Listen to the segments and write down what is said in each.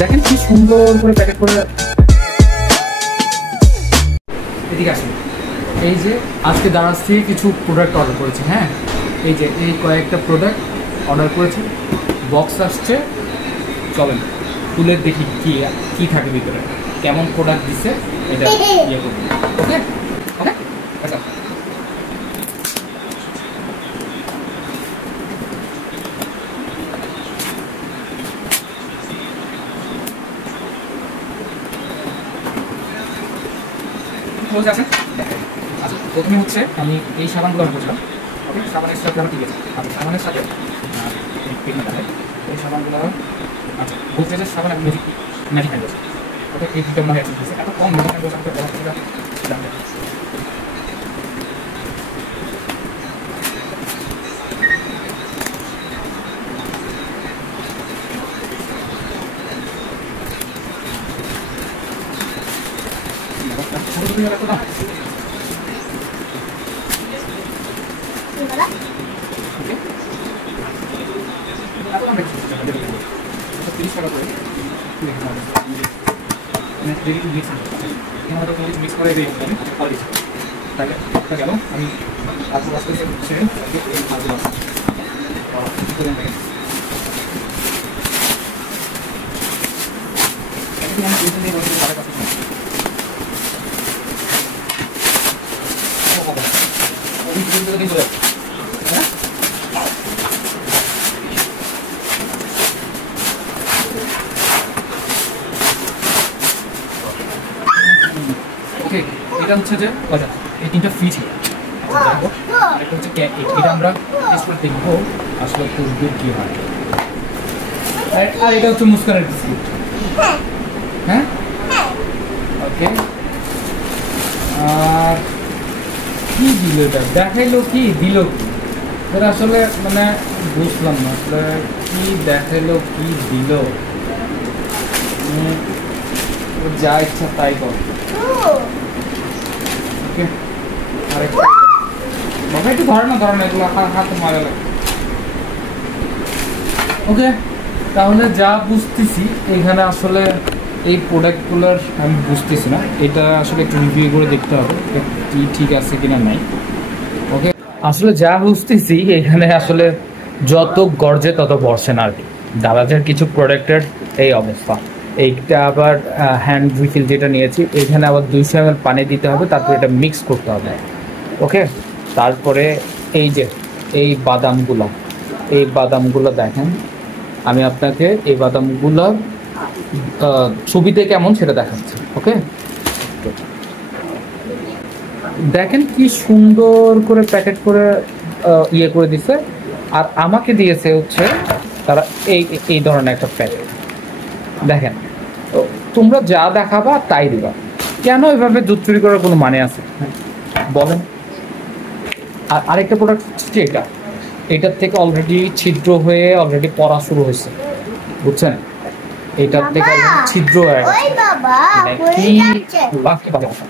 দেখেন কি সুন্দর করে প্যাকেট করে। এদিকে আসুন। এই যে আজকে দারাজ থেকে কিছু প্রোডাক্ট অর্ডার করেছি। হ্যাঁ, এই যে এই কয়েকটা প্রোডাক্ট অর্ডার করেছি, বক্স আসছে। চলেন খুলে দেখি কি কি থাকে ভিতরে, কেমন প্রোডাক্ট দিচ্ছে এটা ইয়ে করবো। ওকে ওকে আচ্ছা, ক্লোজ আছে। আচ্ছা, প্রথমে হচ্ছে আমি এই সাবানগুলো অর্ডার করছিলাম। ওকে, সাবানের সাথে আমার ঠিক আছে। আমি সাবানের সাথে এই সাবানগুলো, আচ্ছা গোদরেজের সাবান আমি ম্যাজিক হ্যান্ড ওয়াশ। ওকে, এই দুটো আমার অ্যাড এত কম ম্যাজিক হ্যান্ড ওয়াশ আমাকে বলা থেকে দাম দেয়। মিক্স করে দিই গেল। আমি আস্তে আস্তে হচ্ছে ওকে, এটা হচ্ছে যে এই তিনটা ফ্রি ছিল। আরেকটা হচ্ছে এটা আমরা টেস্ট করে দেখবো আসলে খুব কি হয়। আর এটা হচ্ছে মুস্কানের বিস্কুট। হ্যাঁ ওকে, আর কি দিল এটা, দেখাইলো কি দিল কি এটা আসলে মানে বুঝলাম না আসলে কি দেখাইলো কি দিল। যা ইচ্ছা তাই কর। ওকে, আরেকটা বাবা একটু ধরে না এগুলো হাতে মারা লাগে। ওকে, তাহলে যা বুঝতেছি এখানে আসলে এই প্রোডাক্টগুলোর আমি বুঝতেছি না, এটা আসলে একটু রিভিউ করে দেখতে হবে কি ঠিক আছে কিনা নাই। ওকে, আসলে যা বুঝতেছি এখানে আসলে যত গর্জে তত বর্ষে না আর কি। দারাজের কিছু প্রোডাক্টের এই অবস্থা। এইটা আবার হ্যান্ড রিফিল যেটা নিয়েছি, এখানে আবার 200 ml পানি দিতে হবে, তারপর এটা মিক্স করতে হবে। ওকে, তারপরে এই যে এই বাদামগুলো দেখেন, আমি আপনাকে এই বাদামগুলো ছবিতে কেমন সেটা দেখাচ্ছি। ওকে, দেখেন কি সুন্দর করে প্যাকেট করে ইয়ে করে দিছে। আর আমাকে দিয়েছে হচ্ছে তারা এই ধরনের একটা প্যাকেট। দেখেন, তোমরা যা দেখাবা তাই দিবা, কেন এভাবে দুধ চুরি করার কোনো মানে আছে বলেন? আর আরেকটা প্রোডাক্ট হচ্ছে এটার থেকে অলরেডি ছিদ্র হয়ে অলরেডি পড়া শুরু হয়েছে, বুঝছেন? এটার থেকে ছিদ্র হয়ে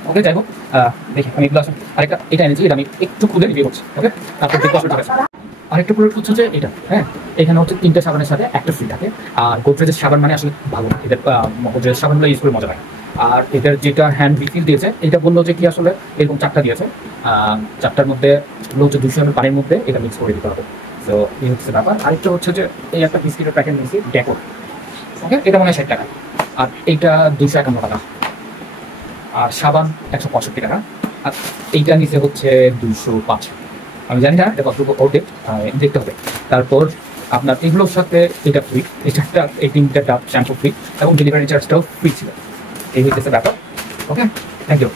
ওকে, যাই হোক দেখি আমি এগুলো আরেকটা এটা এনেছি, এটা আমি একটু খুলে রিভিউ করছি। ওকে, তারপর আরেকটা প্রোডাক্ট হচ্ছে যে এটা। হ্যাঁ, এখানে হচ্ছে 3টা সাবানের সাথে একটা ফ্রি থাকে। আর গোদরেজের সাবান মানে আসলে ভালো, এদের গোদরেজের সাবানগুলো ইউজ করে মজা পায়। আর এটার যেটা হ্যান্ড রিফিল দিয়েছে, এটা বললো যে কি আসলে এরকম 4টা দিয়েছে। 4টার মধ্যে হচ্ছে 200 ml পানির মধ্যে এটা মিক্স করে দিতে হবে। তো এই হচ্ছে ব্যাপার। আরেকটা হচ্ছে যে এই একটা বিস্কিটের প্যাকেট নিয়েছি ডেকোর। ওকে, এটা মনে হয় 60 টাকা, আর এইটা 251 টাকা। আর সাবান 165 টাকা। আর এইটা নিচে হচ্ছে 205। আমি জানি না এটা কতটুকু ওঠে, দেখতে হবে। তারপর আপনার এগুলোর সাথে এটা ফ্রি, এই 3টা ডাব শ্যাম্পু ফ্রি, এবং ডেলিভারি চার্জটাও ফ্রি ছিল। এই হচ্ছে ব্যাপার। ওকে, থ্যাংক ইউ।